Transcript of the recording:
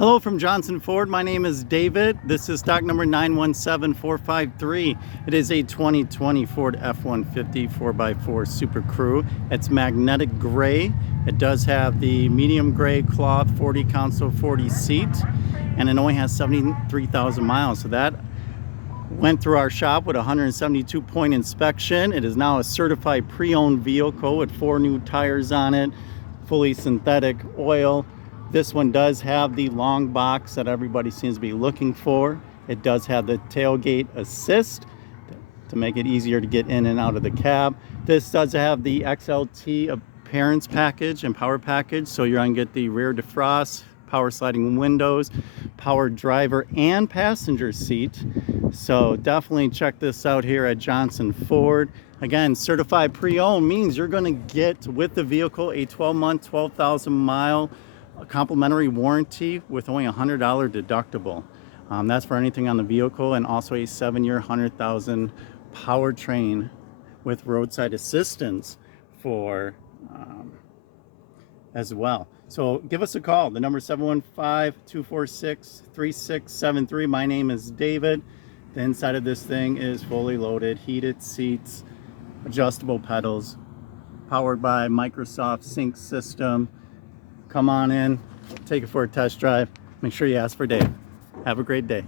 Hello from Johnson Ford. My name is David. This is stock number 917453. It is a 2020 Ford F150 4x4 Super Crew. It's magnetic gray. It does have the medium gray cloth 40 console 40 seat, and it only has 73,000 miles. So that went through our shop with a 172 point inspection. It is now a certified pre-owned vehicle with 4 new tires on it, fully synthetic oil. This one does have the long box that everybody seems to be looking for. It does have the tailgate assist to make it easier to get in and out of the cab. This does have the XLT appearance package and power package, so you're going to get the rear defrost, power sliding windows, power driver and passenger seat. So definitely check this out here at Johnson Ford. Again, certified pre-owned means you're going to get with the vehicle a 12-month, 12,000 mile complimentary warranty with only a $100 deductible. That's for anything on the vehicle, and also a 7-year 100,000 powertrain with roadside assistance for as well. So give us a call. The number is 715-246-3673. My name is David. The inside of this thing is fully loaded, heated seats, adjustable pedals, powered by Microsoft Sync system. Come on in, take it for a test drive. Make sure you ask for Dave. Have a great day.